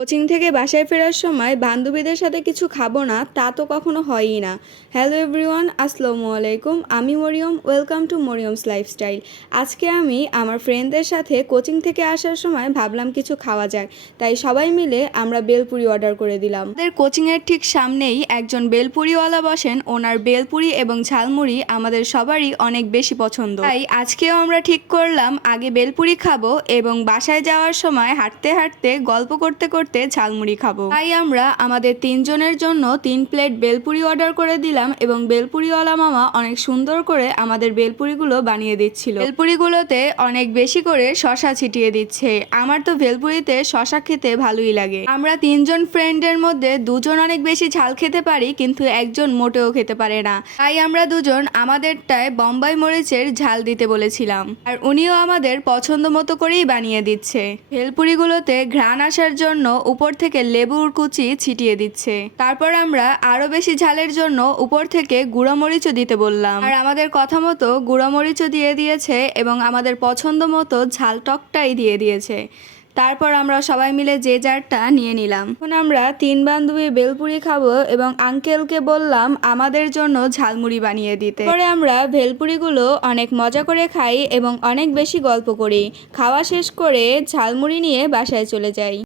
Coaching থেকে বাসায় ফেরার সময় বান্ধবীদের সাথে কিছু খাবো না তা তো কখনো হয়ই না। হ্যালো এভরিওয়ান, আসসালামু আলাইকুম। আমি মরিয়ম, ওয়েলকাম টু মরিয়মস লাইফস্টাইল। আজকে আমি আমার ফ্রেন্ডদের সাথে কোচিং থেকে আসার সময় ভাবলাম কিছু খাওয়া যায়, তাই সবাই মিলে আমরা বেলপুরি অর্ডার করে দিলাম। আমাদের কোচিংয়ের ঠিক সামনেই একজন বেলপুরিওয়ালা বসেন, ওনার বেলপুরি এবং ঝালমুড়ি আমাদের সবারই অনেক বেশি পছন্দ। তাই আজকেও আমরা ঠিক করলাম আগে বেলপুরি খাবো এবং বাসায় যাওয়ার সময় হাঁটতে হাঁটতে গল্প করতে করতে ঝালমুড়ি খাবো। তাই আমরা আমাদের 3 জনের জন্য 3 প্লেট বেলপুরি অর্ডার করে দিলাম এবং বেলপুরিওয়ালা মামা অনেক সুন্দর করে আমাদের বেলপুরিগুলো বানিয়ে দিচ্ছিল। বেলপুরিগুলোতে অনেক বেশি করে শসা ছিটিয়ে দিচ্ছে। আমার তো বেলপুরিতে শসা খেতে ভালোই লাগে। আমরা 3 জন ফ্রেন্ডের মধ্যে 2 জন অনেক বেশি ঝাল খেতে পারি, কিন্তু একজন মোটেও খেতে পারে না। তাই আমরা 2 জন আমাদেরটায় বোম্বাই মরিচের ঝাল দিতে বলেছিলাম, আর উনিও আমাদের পছন্দ মতো করেই বানিয়ে দিচ্ছে। ভেলপুরিগুলোতে ঘ্রাণ আসার জন্য উপর থেকে লেবুর কুচি ছিটিয়ে দিচ্ছে। তারপর আমরা আরো বেশি ঝালের জন্য উপর থেকে গুঁড়ো মরিচও দিতে বললাম, আর আমাদের কথা মতো গুঁড়ো মরিচও দিয়ে দিয়েছে এবং আমাদের পছন্দ মতো ঝাল টকটাই দিয়ে দিয়েছে। তারপর আমরা সবাই মিলে যে যারটা নিয়ে নিলাম। এখন আমরা 3 বান্ধবী বেলপুরি খাবো এবং আঙ্কেলকে বললাম আমাদের জন্য ঝালমুড়ি বানিয়ে দিতে। পরে আমরা ভেলপুরিগুলো অনেক মজা করে খাই এবং অনেক বেশি গল্প করি। খাওয়া শেষ করে ঝালমুড়ি নিয়ে বাসায় চলে যাই।